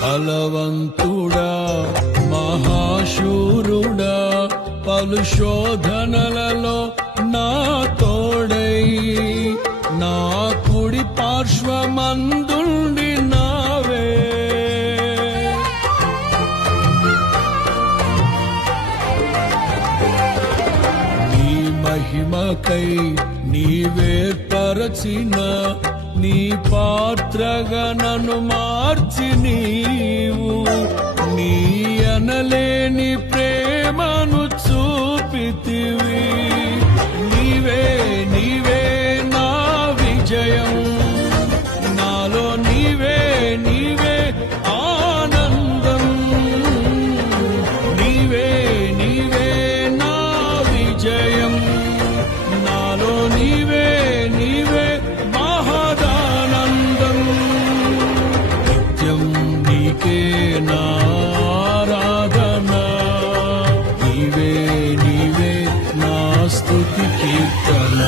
బలవంతుడా మహాశూరుడా పలు శోధనలలో నా తోడై నా కుడి పార్శ్వమందుండి నావే నీ మహిమకై నీవే పరచిన నీ పాత్రగా నన్ను మార్చి నీవు నీ అనలేని ప్రేమను చూపితివి నీవే నీవే నా విజయం నాలో నీవే నీవే ఆనందం నీవే నీవే నా విజయం నాలో నీవే నీవే మహదానందం నిత్యం నీకే నారాధన నీవే నీవే నా స్తుతి కీర్తన